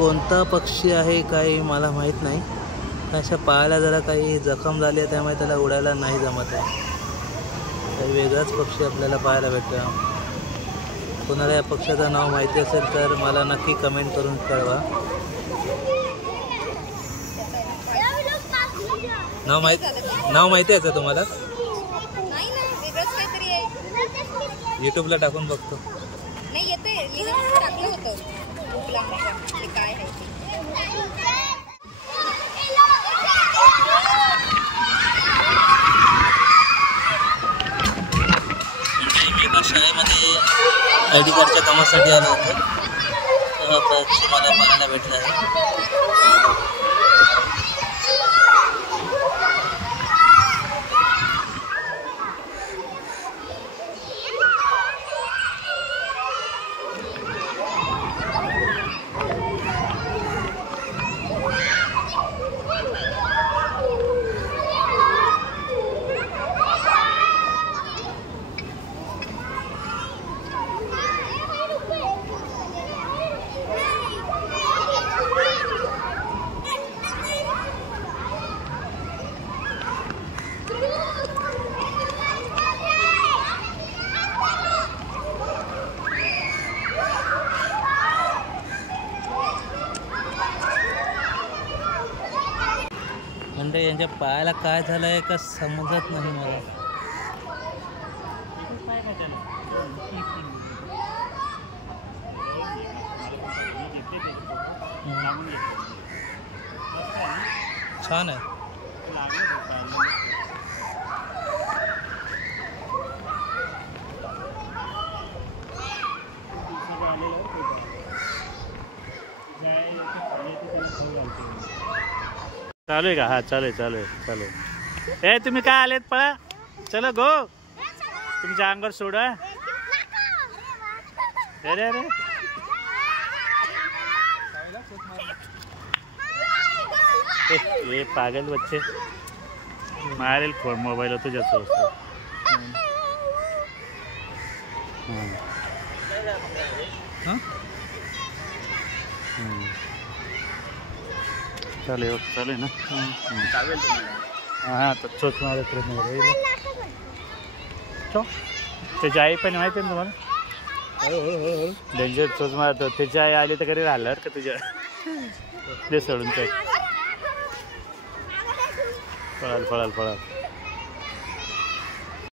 कोणता पक्षी आहे काही मला माहीत नाही. अशा पायाला जरा काही जखम झाली आहे त्यामुळे त्याला उडायला नाही जमत आहे. काही वेगळाच पक्षी आपल्याला पाहायला भेटतो. कोणाला या पक्षाचं नाव माहिती असेल तर मला नक्की कमेंट करून कळवा. नाव माहिती आहे का तुम्हाला? यूट्यूबला टाकून बघतो. शाळेमध्ये ID कार्डच्या कामासाठी आलो होतो. हा पक्षी मला पाहायला भेटला आहे. म्हणजे यांच्या पायाला काय झालंय का समजत नाही मला. छान आहे. चालू आहे का? हा चालू आहे. ए तुम्ही काय आलेत? पळा चला गो. तुमच्या अंगावर सोडा. अरे अरे ये पागल बच्चे मारेल फोन मोबाईल तुझ्या असतो. चालेल ना. हां तर चोच मारत त्याची आई पण माहिती आहे ना तुम्हाला? डेंजर चोच मारतो. त्याची आई आली तर कधी राहिलं का तुझ्या ते सोडून ते पळाल.